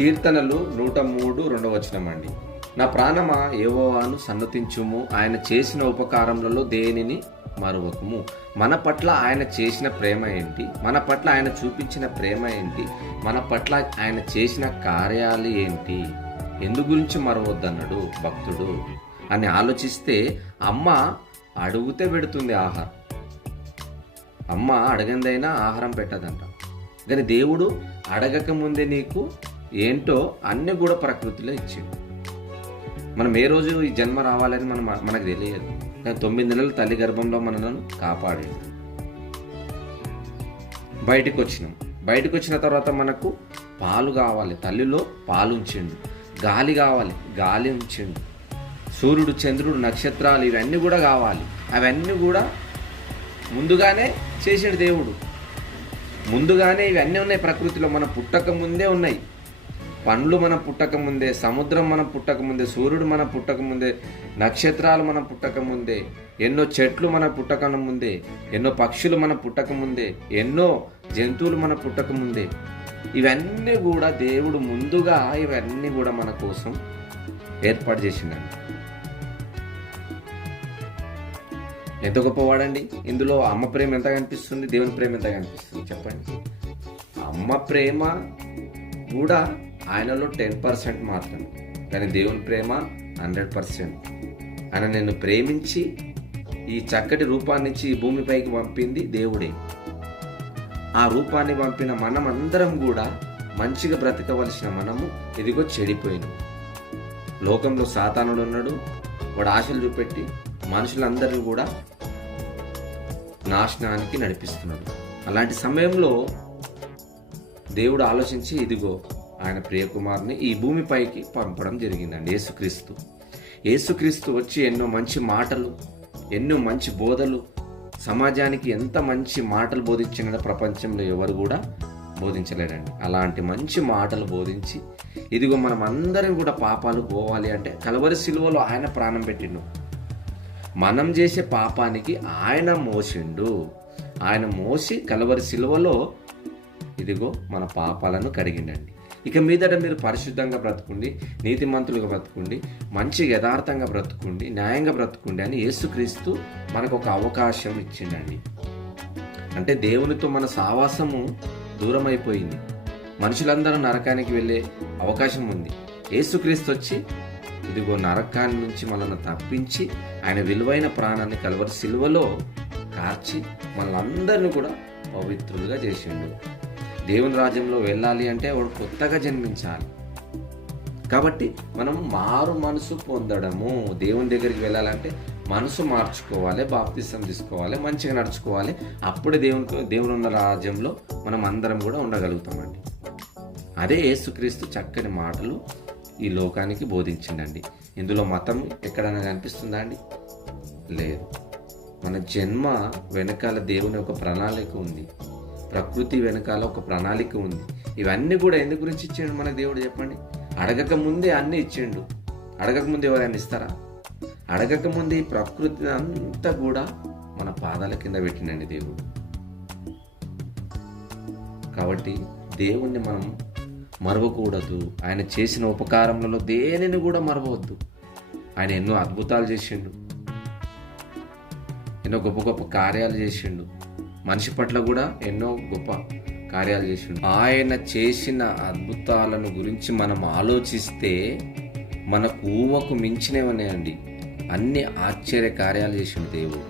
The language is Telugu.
కీర్తనలు 103 2వ వచనం అండి. నా ప్రాణమా యెహోవాను సన్నతించుము, ఆయన చేసిన ఉపకారములలో దేనిని మరువకుము. మన పట్ల ఆయన చేసిన ప్రేమ ఏంటి, మన పట్ల ఆయన చూపించిన ప్రేమ ఏంటి, మన పట్ల ఆయన చేసిన కార్యాలు ఏంటి, ఎందు గురించి మరవద్దన్నాడు భక్తుడు అని ఆలోచిస్తే, అమ్మ అడుగుతే పెడుతుంది ఆహారం. అమ్మ అడగందైనా ఆహారం పెట్టదంట. కానీ దేవుడు అడగక ముందే నీకు ఏంటో అన్నీ కూడా ప్రకృతిలో ఇచ్చిండు. మనం ఏ రోజు ఈ జన్మ రావాలని మనకు తెలియదు. కానీ 9 నెలలు తల్లి గర్భంలో మనను కాపాడాడు. బయటకు వచ్చిన తర్వాత మనకు పాలు కావాలి, తల్లిలో పాలు ఉంచిండు. గాలి కావాలి, గాలి ఉంచిండు. సూర్యుడు, చంద్రుడు, నక్షత్రాలు ఇవన్నీ కూడా కావాలి. అవన్నీ కూడా ముందుగానే చేసాడు దేవుడు. ముందుగానే ఇవన్నీ ఉన్నాయి ప్రకృతిలో. మన పుట్టక ముందే ఉన్నాయి. పండ్లు మన పుట్టక ముందే, సముద్రం మన పుట్టక ముందే, సూర్యుడు మన పుట్టక ముందే, నక్షత్రాలు మన పుట్టక ముందే, ఎన్నో చెట్లు మన పుట్టక ముందే, ఎన్నో పక్షులు మన పుట్టక ముందే, ఎన్నో జంతువులు మన పుట్టక ముందే. ఇవన్నీ కూడా దేవుడు ముందుగా ఇవన్నీ కూడా మన కోసం ఏర్పాటు చేసిండండి. ఎంత గొప్పవాడండి. ఇందులో అమ్మ ప్రేమ ఎంత కనిపిస్తుంది, దేవుని ప్రేమ ఎంత కనిపిస్తుంది చెప్పండి. అమ్మ ప్రేమ కూడా ఆయనలో 10% మాత్రమే, కానీ దేవుని ప్రేమ 100%. ఆయన నిన్ను ప్రేమించి ఈ చక్కటి రూపాన్నిచ్చి ఈ భూమిపైకి పంపింది దేవుడే. ఆ రూపాన్ని పంపిన మనం అందరం కూడా మంచిగా బ్రతకవలసిన మనము ఇదిగో చెడిపోయినాం. లోకంలో సాతానుడు ఉన్నాడు. వాడు ఆశలు చూపెట్టి మనుషులందరినీ కూడా నాశనానికి నడిపిస్తున్నాడు. అలాంటి సమయంలో దేవుడు ఆలోచించి ఇదిగో ఆయన ప్రియకుమారుని ఈ భూమిపైకి పంపడం జరిగిందండి. యేసుక్రీస్తు వచ్చి ఎన్నో మంచి మాటలు, ఎన్నో మంచి బోధలు, సమాజానికి ఎంత మంచి మాటలు బోధించిన ప్రపంచంలో ఎవరు కూడా బోధించలేడండి. అలాంటి మంచి మాటలు బోధించి ఇదిగో మనం అందరం కూడా పాపాలు పోవాలి అంటే కలవరి సిలువలో ఆయన ప్రాణం పెట్టిండు. మనం చేసే పాపానికి ఆయన మోసిండు. ఆయన మోసి కలవరి సిలువలో ఇదిగో మన పాపాలను కడిగిండండి. ఇక మీదట మీరు పరిశుద్ధంగా బ్రతుకుండి, నీతిమంతులుగా బ్రతుకుండి, మంచి యథార్థంగా బ్రతుకుండి, న్యాయంగా బ్రతుకుండి అని యేసుక్రీస్తు మనకు ఒక అవకాశం ఇచ్చిండండి. అంటే దేవునితో మన సావాసము దూరం అయిపోయింది. మనుషులందరూ నరకానికి వెళ్ళే అవకాశం ఉంది. యేసుక్రీస్తు వచ్చి ఇదిగో నరకాన్ని నుంచి మనల్ని తప్పించి ఆయన విలువైన ప్రాణాన్ని కలవరి సిలువలో కార్చి మనలందరినీ కూడా పవిత్రులుగా చేసిండు. దేవుని రాజ్యంలో వెళ్ళాలి అంటే వాడు కొత్తగా జన్మించాలి. కాబట్టి మనం మారు మనసు పొందడము, దేవుని దగ్గరికి వెళ్ళాలంటే మనసు మార్చుకోవాలి, బాప్తిసం తీసుకోవాలి, మంచిగా నడుచుకోవాలి. అప్పుడే దేవుని ఉన్న రాజ్యంలో మనం అందరం కూడా ఉండగలుగుతామండి. అదే యేసుక్రీస్తు చక్కని మాటలు ఈ లోకానికి బోధించిండండి. ఇందులో మతం ఎక్కడైనా కనిపిస్తుందా అండి? లేదు. మన జన్మ వెనకాల దేవుని ఒక ప్రణాళిక ఉంది. ప్రకృతి వెనకాల ఒక ప్రణాళిక ఉంది. ఇవన్నీ కూడా ఎందు గురించి ఇచ్చిండు మనకు దేవుడు చెప్పండి. అడగక ముందే అన్నీ ఇచ్చిండు. అడగక ముందే ఎవరైనా ఇస్తారా? అడగక ముందే ఈ ప్రకృతి అంతా కూడా మన పాదాల కింద పెట్టిండండి దేవుడు. కాబట్టి దేవుణ్ణి మనం మరవకూడదు. ఆయన చేసిన ఉపకారములలో దేనిని కూడా మరవద్దు. ఆయన ఎన్నో అద్భుతాలు చేసిండు, ఎన్నో గొప్ప గొప్ప కార్యాలు చేసిండు. మనిషి పట్ల కూడా ఎన్నో గొప్ప కార్యాలు చేసిండు. ఆయన చేసిన అద్భుతాలను గురించి మనం ఆలోచిస్తే మనకు ఊహకు మించినవనే అండి. అన్ని ఆశ్చర్య కార్యాలు చేసిండు దేవుడు.